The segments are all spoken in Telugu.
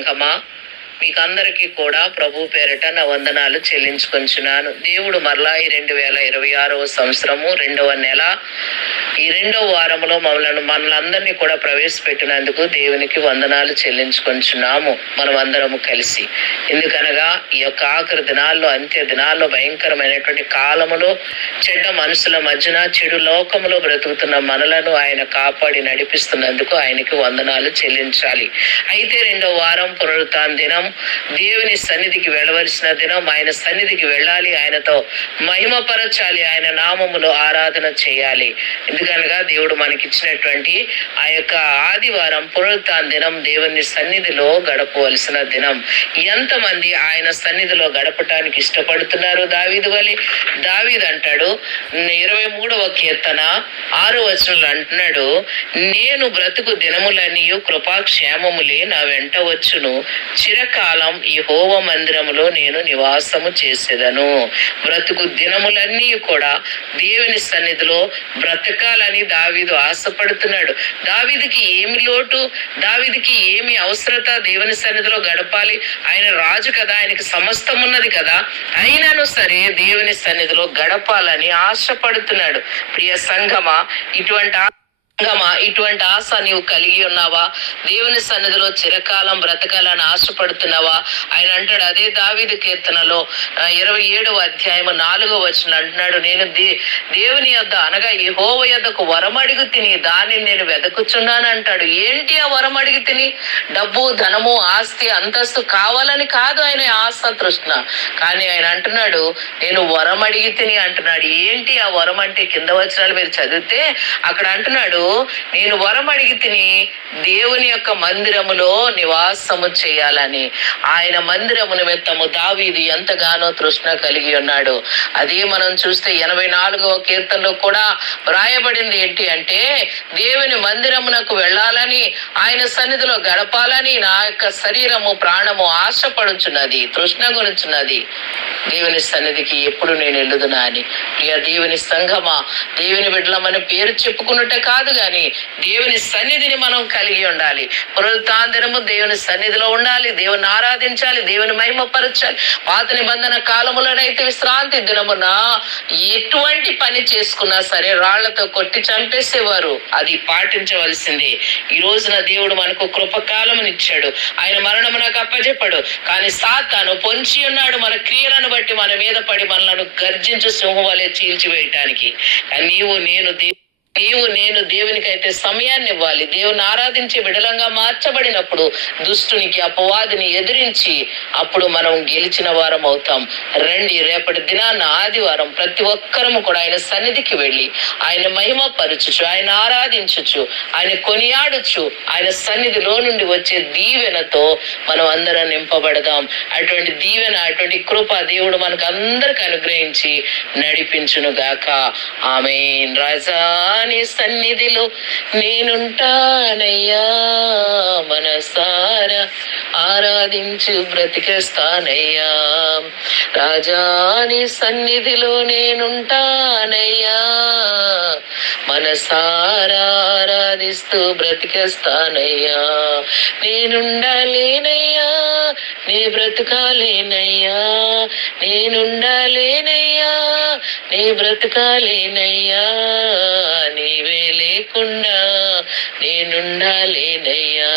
సంఘమా, మీకందరికీ కూడా ప్రభు పేరిట నా వందనాలు చెల్లించుకొంచున్నాను. దేవుడు మరలా ఈ 2026వ సంవత్సరము 2వ నెల ఈ 2వ వారంలో మనలందరినీ కూడా ప్రవేశపెట్టినందుకు దేవునికి వందనాలు చెల్లించుకొంచున్నాము, మనం అందరము కలిసి. ఎందుకనగా ఈ యొక్క ఆఖరి దినాల్లో, అంత్య దినాల్లో, భయంకరమైనటువంటి కాలములో, చెడ్డ మనుషుల మధ్యన, చెడు లోకములో బ్రతుకుతున్న మనలను ఆయన కాపాడి నడిపిస్తున్నందుకు ఆయనకి వందనాలు చెల్లించాలి. అయితే 2వ వారం పునరుత్థాన దినం, దేవుని సన్నిధికి వెళ్ళవలసిన దినం. ఆయన సన్నిధికి వెళ్ళాలి, ఆయనతో మహిమపరచాలి, ఆయన నామములో ఆరాధన చేయాలి. ఎందుకనగా దేవుడు మనకిచ్చినటువంటి ఆ యొక్క ఆదివారం పునరుత్థాన దినం దేవుని సన్నిధిలో గడపవలసిన దినం. ఎంతమంది ఆయన సన్నిధిలో గడపటానికి ఇష్టపడుతున్నారు? దావీదు వలె. దావీదు అంటాడు 23వ కీర్తన 6వ వచనంలో అంటున్నాడు, నేను బ్రతుకు దినములన్నీ కృపాక్షేమములే నా వెంట వచ్చును, చిరకాలం యెహోవా మందిరములో నేను నివాసము చేసేదను. బ్రతుకు దినములన్నీ కూడా దేవుని సన్నిధిలో బ్రతకాలని దావీదు ఆశపడుతున్నాడు. దావీదుకి ఏమి లోటు, దావీదుకి ఏమి అవసరత? దేవుని సన్నిధిలో గడపాలి. ఆయన రాజు కదా, ఆయనకి సమస్తం ఉన్నది కదా. అయినను సరే దేవుని సన్నిధిలో గడపాలని ఆశపడుతున్నాడు. ప్రియ సంఘమా, ఇటువంటి ఆశ నీవు కలిగి ఉన్నావా? దేవుని సన్నిధిలో చిరకాలం బ్రతకాలని ఆశపడుతున్నావా? ఆయన అంటాడు, అదే దావీదు కీర్తనలో 27వ అధ్యాయము 4వ వచనం అంటున్నాడు, నేను దేవుని యొద్ద అనగా యెహోవా యొద్దకు వరం అడిగి తిని దానిని నేను వెదకుచున్నాను అంటాడు. ఏంటి ఆ వరం అడిగి తిని? డబ్బు, ధనము, ఆస్తి, అంతస్తు కావాలని కాదు ఆయన ఆశ, తృష్ణ. కానీ ఆయన అంటున్నాడు, నేను వరం అడిగి తిని అంటున్నాడు. ఏంటి ఆ వరం అంటే? కింద వచనాలు మీరు చదివితే అక్కడ అంటున్నాడు, నేను వరం అడిగి తిని దేవుని యొక్క మందిరములో నివాసము చేయాలని. ఆయన మందిరము నిమిత్తము దావీదు ఎంతగానో తృష్ణ కలిగి ఉన్నాడు. అదే మనం చూస్తే 84వ కీర్తనలో కూడా వ్రాయబడింది ఏంటి అంటే, దేవుని మందిరమునకు వెళ్ళాలని, ఆయన సన్నిధిలో గడపాలని నా యొక్క శరీరము, ప్రాణము ఆశపడుచున్నది, తృష్ణ గురించున్నది. దేవుని సన్నిధికి ఎప్పుడు నేను వెళ్ళుదునా అని. ఇక దేవుని సంఘమా, దేవుని బిడ్డలమని పేరు చెప్పుకున్నట్టే కాదు గాని దేవుని సన్నిధిని మనం కలిగి ఉండాలి. పునరుత్థాన దినము దేవుని సన్నిధిలో ఉండాలి, దేవుని ఆరాధించాలి, దేవుని మహిమపరచాలి. పాత నిబంధన కాలములోనైతే విశ్రాంతి దినమున ఎటువంటి పని చేసుకున్నా సరే రాళ్లతో కొట్టి చంపేసేవారు. అది పాటించవలసిందే. ఈ రోజున దేవుడు మనకు కృపకాలమునిచ్చాడు. ఆయన మరణము నాకు అప్పచెప్పాడు. కానీ సాతాను పొంచి ఉన్నాడు మన క్రియలను బట్టి మన మీద పడి మనలను గర్జించు సింహం వలె చీల్చివేయటానికి. నీవు నేను దేవునికైతే సమయాన్ని ఇవ్వాలి. దేవుని ఆరాధించే విడలంగా మార్చబడినప్పుడు దుష్టునికి, అపవాదిని ఎదిరించి అప్పుడు మనం గెలిచిన వారం అవుతాం. రండి, రేపటి దినాన్న ఆదివారం ప్రతి ఒక్కరము కూడా ఆయన సన్నిధికి వెళ్ళి ఆయన మహిమ పరచుచు, ఆయన ఆరాధించుచు, ఆయన కొనియాడుచు, ఆయన సన్నిధిలో నుండి వచ్చే దీవెనతో మనం అందరం నింపబడదాం. అటువంటి దీవెన, అటువంటి కృప దేవుడు మనకు అందరికి అనుగ్రహించి నడిపించును గాక. ఆమేన్. రాజా నీ సన్నిధిలో నేనుంటానయ్యా, మనసారా ఆరాధించు బ్రతికేస్తానయ్యా. రాజా నీ సన్నిధిలో నేనుంటానయ్యా, మనసారా ఆరాధిస్తూ బ్రతికేస్తానయ్యా. నేనుండాలేనయ్యా, నీ బ్రతుకాలేనయ్యా, నేనుండాలేనయ్యా, నీ బ్రతుకాలేనయ్యా. నీవే లేకుండా నేనుండాలేనయ్యా,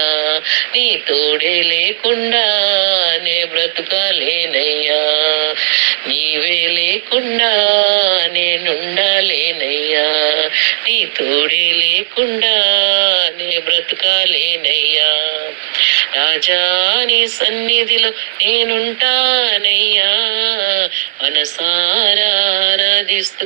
నీ తోడే లేకుండా నే బ్రతుకాలేనయ్యా. నీవే లేకుండా నేనుండాలేనయ్యా, నీ తోడే లేకుండా నే బ్రతుకాలేనయ్యా. రాజా నీ సన్నిధిలో నేనుంటానయ్యా, మనసారా ఆరాధిస్తూ